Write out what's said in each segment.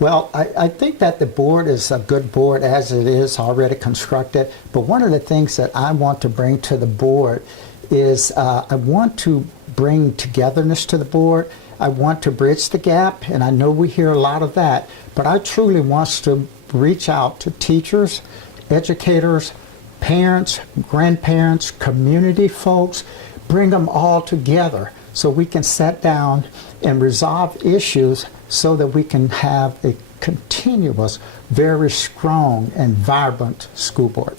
Well, I think that the board is a good board as it is already constructed, but one of the things that I want to bring to the board is I want to bring togetherness to the board. I want to bridge the gap, and I know we hear a lot of that, but I truly want to reach out to teachers, educators, parents, grandparents, community folks, bring them all together so we can sit down and resolve issues so that we can have a continuous, very strong and vibrant school board.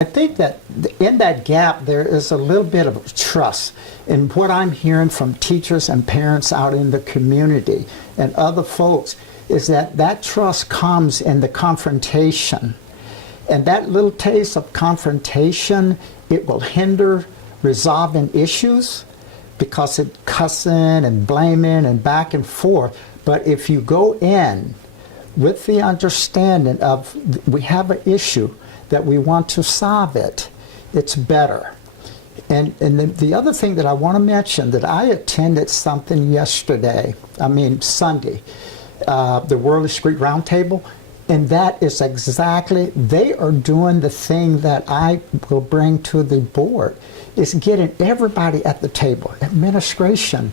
I think that in that gap there is a little bit of trust. And what I'm hearing from teachers and parents out in the community and other folks is that that trust comes in the confrontation. And that little taste of confrontation, it will hinder resolving issues because it's cussing and blaming and back and forth. But if you go in with the understanding of we have an issue that we want to solve it, it's better. And the other thing that I want to mention, that I attended something Sunday, the Worldly Street Roundtable, and that is exactly, they are doing the thing that I will bring to the board, is getting everybody at the table, administration,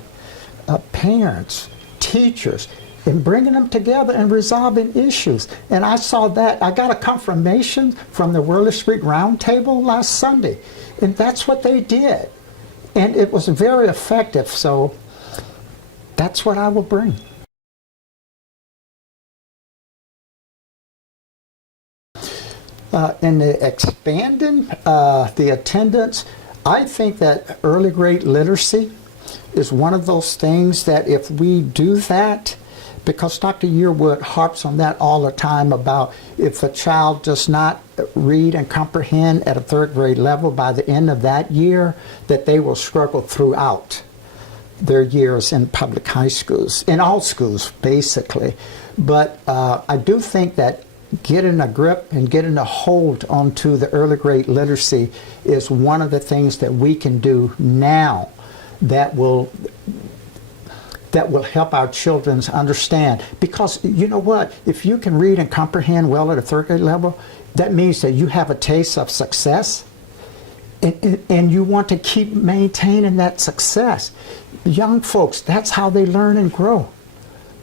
parents, teachers, and bringing them together and resolving issues. And I saw that. I got a confirmation from the Worldly Street Roundtable last Sunday, and that's what they did. And it was very effective, so that's what I will bring. In the expanding the attendance, I think that early grade literacy is one of those things that if we do that, because Dr. Yearwood harps on that all the time about if a child does not read and comprehend at a third grade level by the end of that year, that they will struggle throughout their years in public high schools, in all schools basically. But I do think that getting a grip and getting a hold onto the early grade literacy is one of the things that we can do now that will help our children understand. Because you know what, if you can read and comprehend well at a third grade level, that means that you have a taste of success, and you want to keep maintaining that success. Young folks, that's how they learn and grow,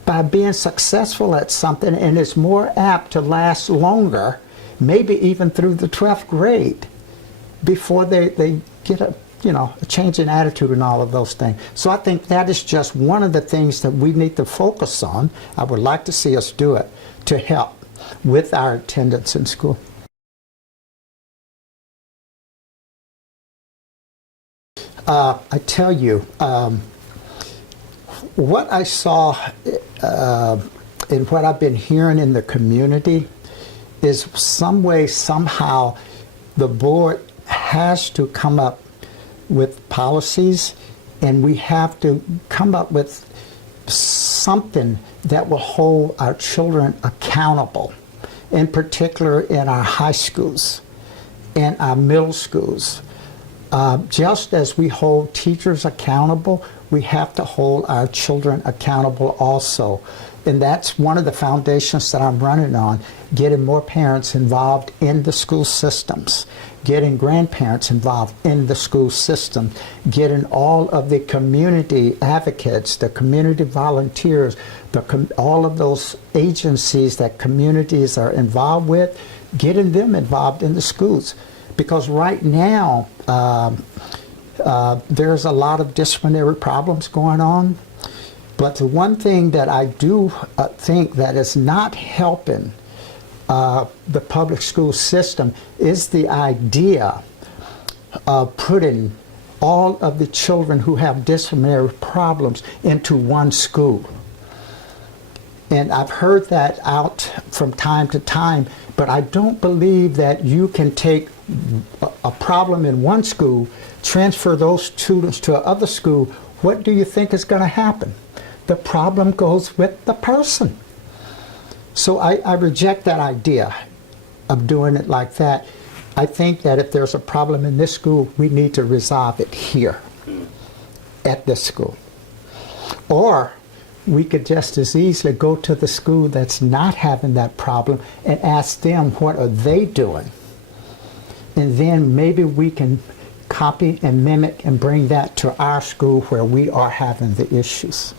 by being successful at something, and it's more apt to last longer, maybe even through the 12th grade, before they get a change in attitude and all of those things. So I think that is just one of the things that we need to focus on. I would like to see us do it to help with our attendance in school. I tell you, what I saw and what I've been hearing in the community is some way, somehow, the board has to come up with policies, and we have to come up with something that will hold our children accountable, in particular in our high schools and our middle schools. Just as we hold teachers accountable, we have to hold our children accountable also. And that's one of the foundations that I'm running on, getting more parents involved in the school systems, getting grandparents involved in the school system, getting all of the community advocates, the community volunteers, all of those agencies that communities are involved with, getting them involved in the schools. Because right now, there's a lot of disciplinary problems going on. But the one thing that I do think that is not helping the public school system is the idea of putting all of the children who have disciplinary problems into one school. And I've heard that out from time to time, but I don't believe that you can take a problem in one school, transfer those students to another school. What do you think is going to happen? The problem goes with the person. So I reject that idea of doing it like that. I think that if there's a problem in this school, we need to resolve it here, at this school. Or we could just as easily go to the school that's not having that problem and ask them what are they doing. And then maybe we can copy and mimic and bring that to our school where we are having the issues.